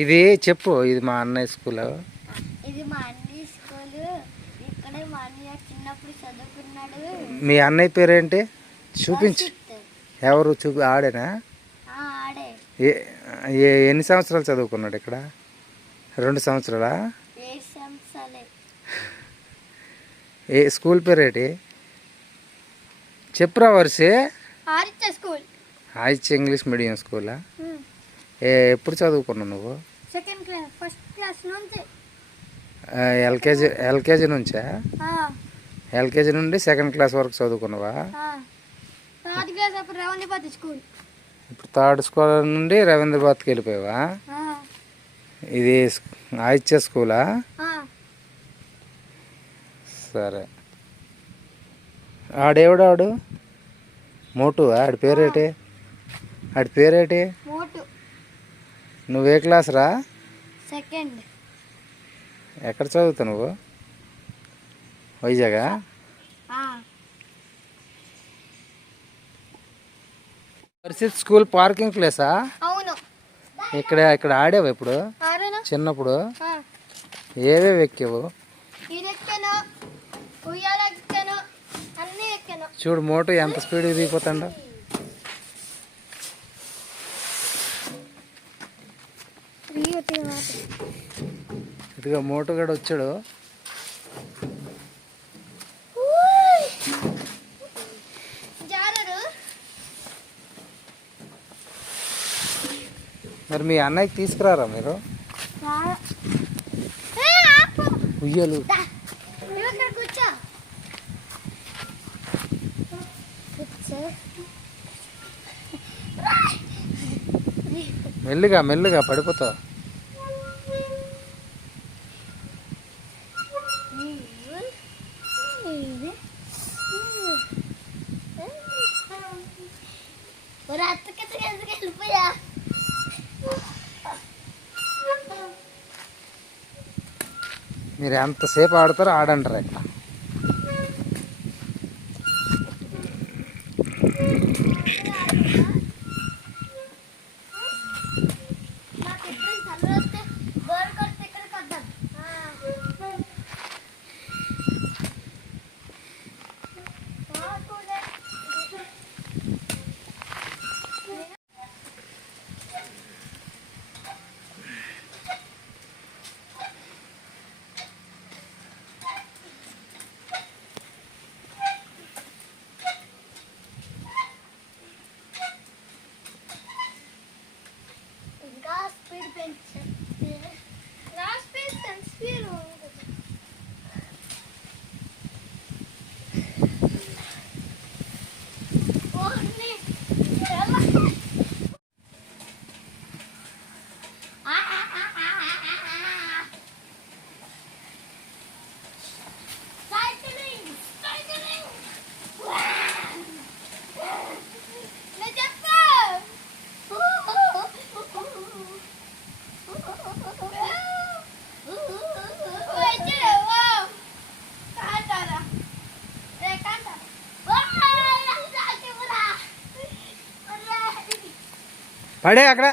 ఇది చెప్పు, ఇది మా అన్నయ్య స్కూల్. ఇది మా అన్నయ్య స్కూల్. ఇక్కడే మా అన్నయ్య చిన్నప్పుడు చదువుకున్నాడు. మీ అన్నయ్య పేరేంటి? చూపించు. ఎవరు ఆడేనా? ఆడే. ఎన్ని సంవత్సరాలు చదువుకున్నాడు ఇక్కడ? 2 సంవత్సరాలా? 7 సంవత్సరాలే. ఏ స్కూల్ పేరేటి చెప్పురా వర్షి? Aditya school. Aditya English medium స్కూలా? ఎప్పుడు చదువుకున్నావు నువ్వు? సెకండ్ క్లాస్, ఫస్ట్ క్లాస్ నుంచి. ఎల్కేజీ నుంచా? ఎల్కేజీ నుండి సెకండ్ క్లాస్ వరకు చదువుకున్నావా? థర్డ్ క్లాస్ అప్పుడు రవీంద్రబాద్ స్కూల్. ఇప్పుడు థర్డ్ స్కూల్ నుండి రవీంద్రబాద్కి వెళ్ళిపోయావా? ఇది ఆదిత్య స్కూలా? సరే. ఆడు మోటు. ఆడి పేరేటి? మోటు. నువ్వే క్లాస్ రా? సెకండ్. ఎక్కడ చదువుతావు నువ్వు? వైజాగా? పరిస్థితి స్కూల్ పార్కింగ్ ప్లేసా? అవును. ఇక్కడ ఆడావు ఇప్పుడు? చిన్నప్పుడు ఏవేవి ఎక్కావు? చూడు మోటు ఎంత స్పీడ్ దిగిపోతాడు. ఇదిగో మోటు కూడా వచ్చాడు. మరి మీ అన్నయ్యకి తీసుకురారా మీరు? ఉయ్యలు. మెల్లిగా పడిపోతావు. మీరు ఎంతసేపు ఆడతారో ఆడంటారు ఇక్కడ. పడే అక్కడ.